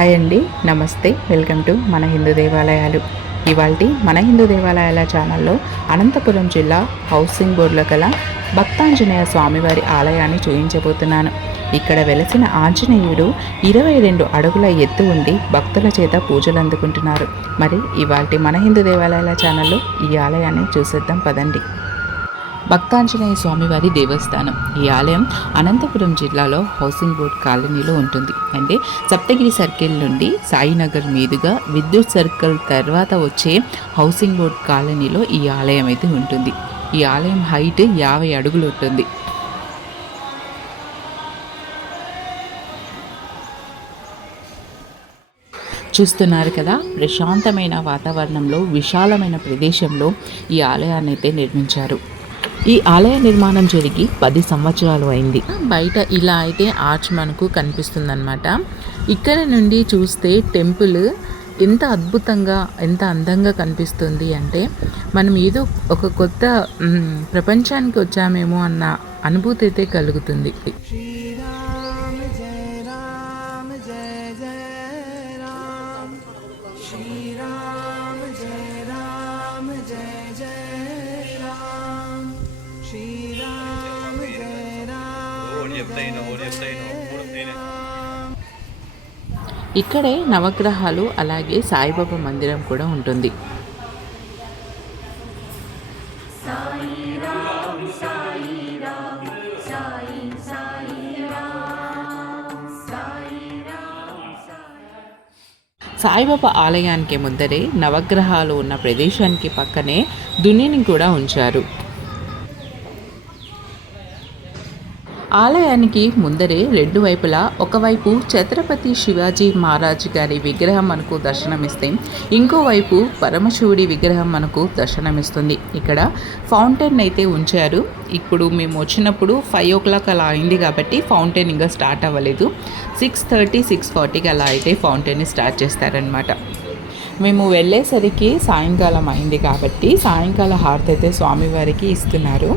Hi అండి నమస్తే. Welcome to మన హిందూ దేవాలయాలు. ఇవాల్టి మన హిందూ దేవాలయాల ఛానల్లో అనంతపురం జిల్లా హౌసింగ్ బోర్డులో గల భక్తాంజనేయ స్వామివారి ఆలయాన్ని చూపించబోతున్నాను. ఇక్కడ వెలసిన ఆంజనేయుడు ఇరవై రెండు అడుగుల ఎత్తు ఉండి భక్తుల చేత పూజలు అందుకుంటున్నారు. మరి ఇవాల్టి మన హిందూ దేవాలయాల ఛానల్లో ఈ ఆలయాన్ని చూసేద్దాం పదండి. భక్తాంజనేయ స్వామివారి దేవస్థానం. ఈ ఆలయం అనంతపురం జిల్లాలో హౌసింగ్ బోర్డ్ కాలనీలో ఉంటుంది. అంటే సప్తగిరి సర్కిల్ నుండి సాయినగర్ మీదుగా విద్యుత్ సర్కిల్ తర్వాత వచ్చే హౌసింగ్ బోర్డ్ కాలనీలో ఈ ఆలయం అయితే ఉంటుంది. ఈ ఆలయం హైట్ యాభై అడుగులు ఉంటుంది. చూస్తున్నారు కదా ప్రశాంతమైన వాతావరణంలో విశాలమైన ప్రదేశంలో ఈ ఆలయాన్ని అయితే నిర్మించారు. ఈ ఆలయ నిర్మాణం జరిగి పది సంవత్సరాలు అయింది. బయట ఇలా అయితే ఆర్చ్ మనకు కనిపిస్తుందన్నమాట. ఇక్కడ నుండి చూస్తే టెంపుల్ ఎంత అద్భుతంగా ఎంత అందంగా కనిపిస్తుంది అంటే మనం ఏదో ఒక కొత్త ప్రపంచానికి వచ్చామేమో అన్న అనుభూతి అయితే కలుగుతుంది. ఇక్కడే నవగ్రహాలు అలాగే సాయిబాబా మందిరం కూడా ఉంటుంది. సాయిబాబా ఆలయానికి ముందరే నవగ్రహాలు ఉన్న ప్రదేశానికి పక్కనే దున్నిని కూడా ఉంచారు. ఆలయానికి ముందరే రెండు వైపులా ఒకవైపు ఛత్రపతి శివాజీ మహారాజ్ గారి విగ్రహం మనకు దర్శనమిస్తే ఇంకోవైపు పరమశివుడి విగ్రహం మనకు దర్శనమిస్తుంది. ఇక్కడ ఫౌంటైన్ అయితే ఉంచారు. ఇప్పుడు మేము వచ్చినప్పుడు ఫైవ్ ఓ క్లాక్ అలా అయింది కాబట్టి ఫౌంటైన్ ఇంకా స్టార్ట్ అవ్వలేదు. సిక్స్ థర్టీ సిక్స్ ఫార్టీకి అలా అయితే ఫౌంటైన్ స్టార్ట్ చేస్తారనమాట మేము వెళ్ళేసరికి సాయంకాలం అయింది కాబట్టి సాయంకాల హారతి అయితే స్వామివారికి ఇస్తున్నారు.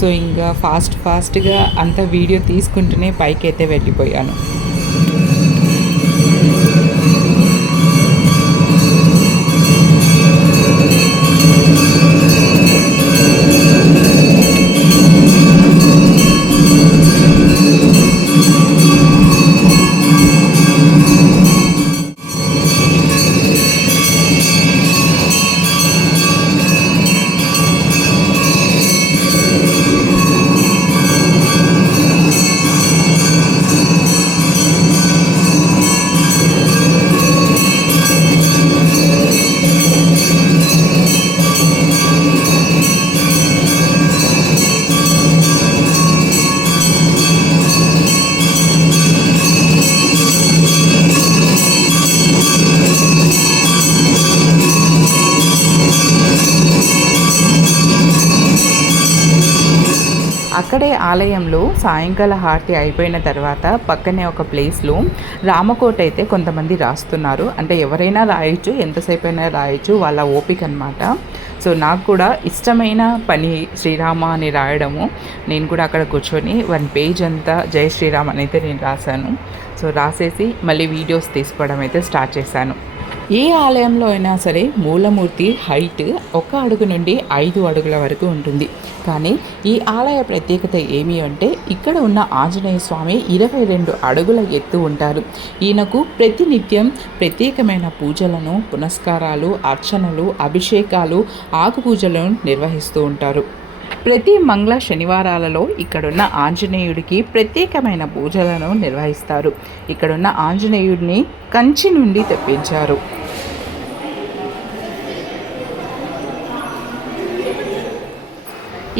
సో ఇంకా ఫాస్ట్ ఫాస్ట్గా అంత వీడియో తీసుకుంటూనే పైకి అయితే వెళ్ళిపోయాను. ఆలయంలో సాయంకాల హారతి అయిపోయిన తర్వాత పక్కనే ఒక ప్లేస్లో రామకోట అయితే కొంతమంది రాస్తున్నారు. అంటే ఎవరైనా రాయొచ్చు ఎంతసేపు అయినా రాయొచ్చు వాళ్ళ ఓపిక అనమాట సో నాకు కూడా ఇష్టమైన పని శ్రీరామ అని రాయడము. నేను కూడా అక్కడ కూర్చొని వన్ పేజ్ అంతా జై శ్రీరామ్ అని అయితే నేను రాశాను. సో రాసేసి మళ్ళీ వీడియోస్ తీసుకోవడం అయితే స్టార్ట్ చేశాను. ఏ ఆలయంలో అయినా సరే మూలమూర్తి హైట్ ఒక అడుగు నుండి ఐదు అడుగుల వరకు ఉంటుంది. కానీ ఈ ఆలయ ప్రత్యేకత ఏమి అంటే ఇక్కడ ఉన్న ఆంజనేయ స్వామి ఇరవై రెండు అడుగుల ఎత్తు ఉంటారు. ఈయనకు ప్రతినిత్యం ప్రత్యేకమైన పూజలను పునస్కారాలు అర్చనలు అభిషేకాలు ఆకు పూజలను నిర్వహిస్తూ ఉంటారు. ప్రతి మంగళ శనివారాలలో ఇక్కడున్న ఆంజనేయుడికి ప్రత్యేకమైన పూజలను నిర్వహిస్తారు. ఇక్కడున్న ఆంజనేయుడిని కంచి నుండి తెప్పించారు.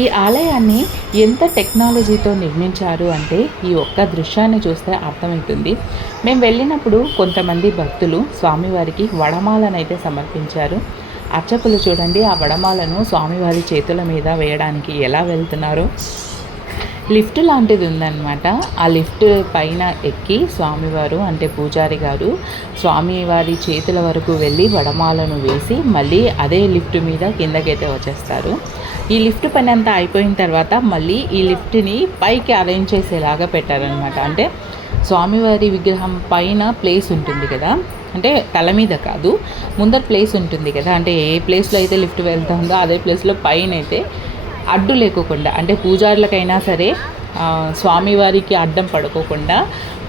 ఈ ఆలయాన్ని ఎంత టెక్నాలజీతో నిర్మించారు అంటే ఈ ఒక్క దృశ్యాన్ని చూస్తే అర్థమవుతుంది. మేము వెళ్ళినప్పుడు కొంతమంది భక్తులు స్వామివారికి వడమాలనైతే సమర్పించారు. అర్చకులు చూడండి ఆ వడమాలను స్వామివారి చేతుల మీద వేయడానికి ఎలా వెళ్తున్నారు? లిఫ్ట్ లాంటిది ఉందన్నమాట. ఆ లిఫ్ట్ పైన ఎక్కి స్వామివారు అంటే పూజారి గారు స్వామివారి చేతుల వరకు వెళ్ళి వడమాలను వేసి మళ్ళీ అదే లిఫ్ట్ మీద కిందకైతే వచ్చేస్తారు. ఈ లిఫ్ట్ పని అంతా అయిపోయిన తర్వాత మళ్ళీ ఈ లిఫ్ట్ని పైకి అరేంజ్ చేసేలాగా పెట్టారనమాట అంటే స్వామివారి విగ్రహం పైన ప్లేస్ ఉంటుంది కదా అంటే తల మీద కాదు ముందర ప్లేస్ ఉంటుంది కదా. అంటే ఏ ప్లేస్లో అయితే లిఫ్ట్ వెళ్తుందో అదే ప్లేస్లో పైన అయితే అడ్డు లేకోకుండా అంటే పూజారులకైనా సరే స్వామివారికి అడ్డం పడుకోకుండా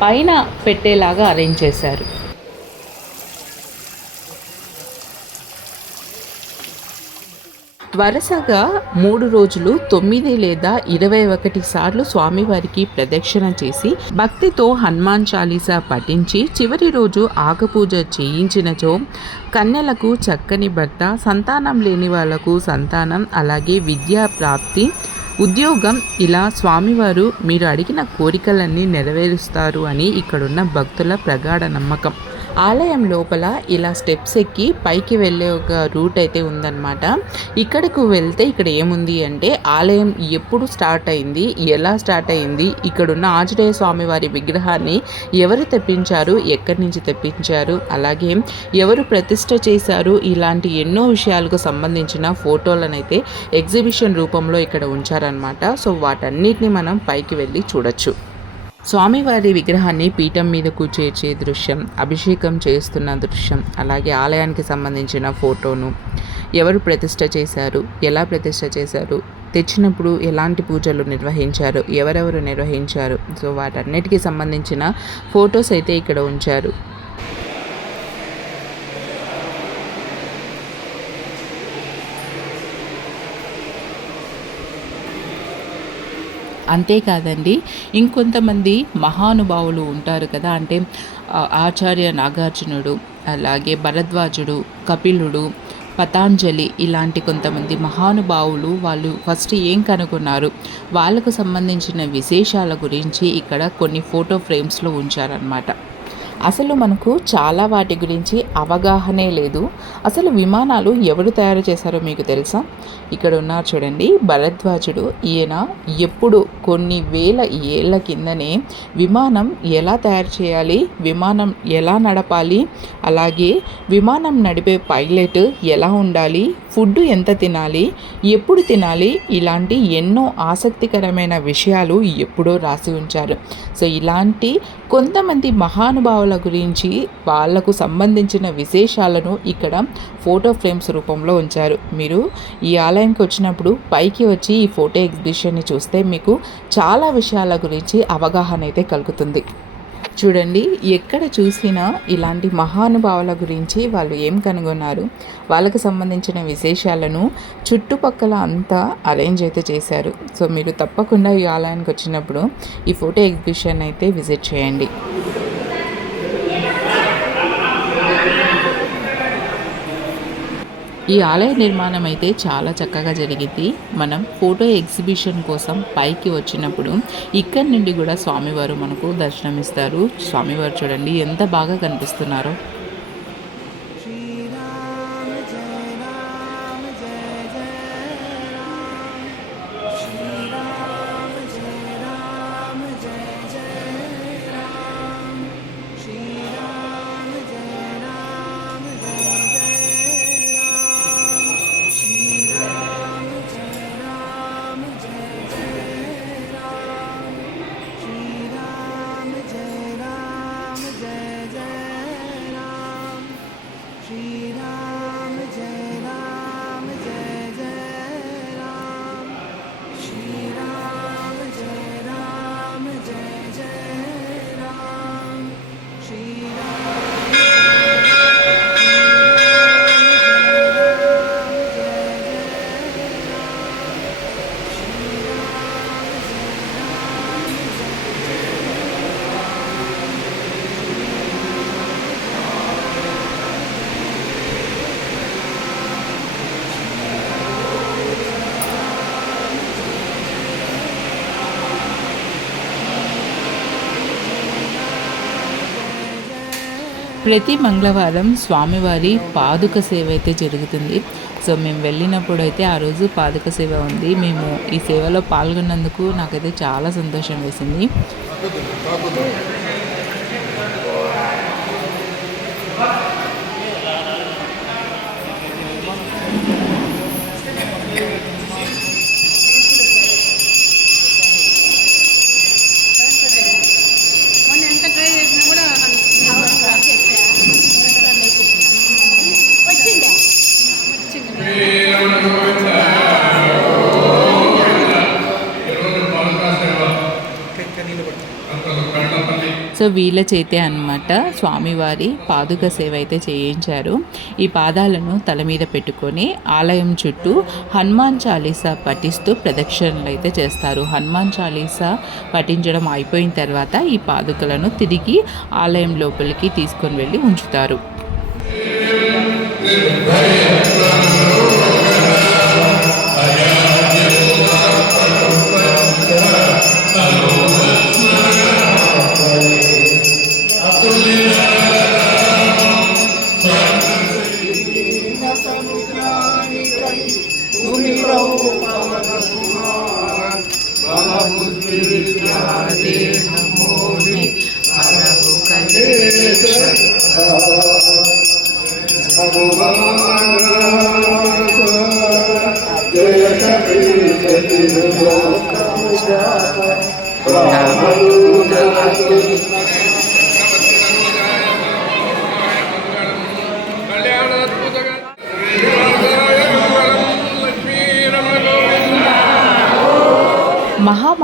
పైన పెట్టేలాగా అరేంజ్ చేశారు. వరుసగా మూడు రోజులు తొమ్మిది లేదా ఇరవై ఒకటి సార్లు స్వామివారికి ప్రదక్షిణ చేసి భక్తితో హనుమాన్ చాలీసా పఠించి చివరి రోజు ఆకపూజ చేయించినచో కన్యలకు చక్కని భర్త సంతానం లేని వాళ్ళకు సంతానం అలాగే విద్యా ప్రాప్తి ఉద్యోగం ఇలా స్వామివారు మీరు అడిగిన కోరికలన్నీ నెరవేరుస్తారు అని ఇక్కడున్న భక్తుల ప్రగాఢ నమ్మకం. ఆలయం లోపల ఇలా స్టెప్స్ ఎక్కి పైకి వెళ్ళే ఒక రూట్ అయితే ఉందన్నమాట. ఇక్కడకు వెళ్తే ఇక్కడ ఏముంది అంటే ఆలయం ఎప్పుడు స్టార్ట్ అయింది ఎలా స్టార్ట్ అయింది ఇక్కడున్న ఆంజనేయ స్వామి వారి విగ్రహాన్ని ఎవరు తెప్పించారు ఎక్కడి నుంచి తెప్పించారు అలాగే ఎవరు ప్రతిష్ట చేశారు ఇలాంటి ఎన్నో విషయాలకు సంబంధించిన ఫోటోలను అయితే ఎగ్జిబిషన్ రూపంలో ఇక్కడ ఉంచారనమాట సో వాటన్నిటిని మనం పైకి వెళ్ళి చూడొచ్చు. స్వామివారి విగ్రహాన్ని పీఠం మీదకు చేర్చే దృశ్యం అభిషేకం చేస్తున్న దృశ్యం అలాగే ఆలయానికి సంబంధించిన ఫోటోను ఎవరు ప్రతిష్ట చేశారు ఎలా ప్రతిష్ట చేశారు తెచ్చినప్పుడు ఎలాంటి పూజలు నిర్వహించారు ఎవరెవరు నిర్వహించారు సో వాటన్నిటికీ సంబంధించిన ఫొటోస్ అయితే ఇక్కడ ఉంచారు. అంతేకాదండి ఇంకొంతమంది మహానుభావులు ఉంటారు కదా అంటే ఆచార్య నాగార్జునుడు అలాగే భరద్వాజుడు కపిలుడు పతాంజలి ఇలాంటి కొంతమంది మహానుభావులు వాళ్ళు ఫస్ట్ ఏం కనుగొన్నారు? వాళ్ళకు సంబంధించిన విశేషాల గురించి ఇక్కడ కొన్ని ఫోటో ఫ్రేమ్స్లో ఉంచారనమాట అసలు మనకు చాలా వాటి గురించి అవగాహనే లేదు. అసలు విమానాలు ఎవరు తయారు చేశారో మీకు తెలుసా? ఇక్కడ ఉన్నారు చూడండి భరద్వాజుడు. ఈయన ఎప్పుడు కొన్ని వేల ఏళ్ళ కిందనే విమానం ఎలా తయారు చేయాలి విమానం ఎలా నడపాలి అలాగే విమానం నడిపే పైలట్ ఎలా ఉండాలి ఫుడ్ ఎంత తినాలి ఎప్పుడు తినాలి ఇలాంటి ఎన్నో ఆసక్తికరమైన విషయాలు ఎప్పుడో రాసి ఉంచారు. సో ఇలాంటి కొంతమంది మహానుభావుల గురించి వాళ్ళకు సంబంధించిన విశేషాలను ఇక్కడ ఫోటో ఫ్రేమ్స్ రూపంలో ఉంచారు. మీరు ఈ ఆలయంకి వచ్చినప్పుడు పైకి వచ్చి ఈ ఫోటో ఎగ్జిబిషన్ని చూస్తే మీకు చాలా విషయాల గురించి అవగాహన అయితే కలుగుతుంది. చూడండి ఎక్కడ చూసినా ఇలాంటి మహానుభావుల గురించి వాళ్ళు ఏం కనుగొన్నారు? వాళ్ళకి సంబంధించిన విశేషాలను చుట్టుపక్కల అంతా అరేంజ్ అయితే చేశారు. సో మీరు తప్పకుండా ఈ ఆలయానికి వచ్చినప్పుడు ఈ ఫోటో ఎగ్జిబిషన్ అయితే విజిట్ చేయండి. ఈ ఆలయ నిర్మాణం అయితే చాలా చక్కగా జరిగింది. మనం ఫోటో ఎగ్జిబిషన్ కోసం పైకి వచ్చినప్పుడు ఇక్కడి నుండి కూడా స్వామివారు మనకు దర్శనమిస్తారు. స్వామివారు చూడండి ఎంత బాగా కనిపిస్తున్నారో. ప్రతి మంగళవారం స్వామివారి పాదుక సేవ అయితే జరుగుతుంది. సో మేము వెళ్ళినప్పుడు అయితే ఆ రోజు పాదుక సేవ ఉంది. మేము ఈ సేవలో పాల్గొన్నందుకు నాకైతే చాలా సంతోషం వేసింది. సో వీళ్ళ చేతే అన్నమాట స్వామివారి పాదుక సేవ అయితే చేయించారు. ఈ పాదాలను తల మీద పెట్టుకొని ఆలయం చుట్టూ హనుమాన్ చాలీసా పఠిస్తూ ప్రదక్షిణలు అయితే చేస్తారు. హనుమాన్ చాలీసా పఠించడం అయిపోయిన తర్వాత ఈ పాదుకలను తిరిగి ఆలయం లోపలికి తీసుకొని వెళ్ళి ఉంచుతారు. Brahma Buddha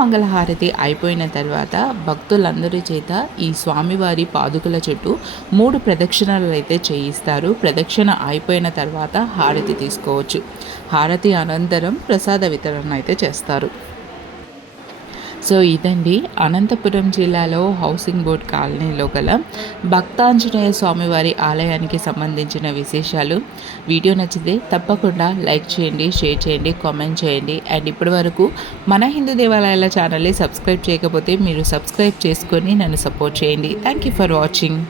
మంగళహారతి అయిపోయిన తర్వాత భక్తులందరి చేత ఈ స్వామివారి పాదుకల చుట్టూ మూడు ప్రదక్షిణలు అయితే చేయిస్తారు. ప్రదక్షిణ అయిపోయిన తర్వాత హారతి తీసుకోవచ్చు. హారతి అనంతరం ప్రసాద వితరణ అయితే చేస్తారు. సో ఇదండి అనంతపురం జిల్లాలో హౌసింగ్ బోర్డ్ కాలనీలో గల భక్తాంజనేయ స్వామివారి ఆలయానికి సంబంధించిన విశేషాలు. వీడియో నచ్చితే తప్పకుండా లైక్ చేయండి షేర్ చేయండి కామెంట్ చేయండి. అండ్ ఇప్పటి వరకు మన హిందూ దేవాలయాల ఛానల్ని సబ్స్క్రైబ్ చేయకపోతే మీరు సబ్స్క్రైబ్ చేసుకొని నన్ను సపోర్ట్ చేయండి. Thank you for watching.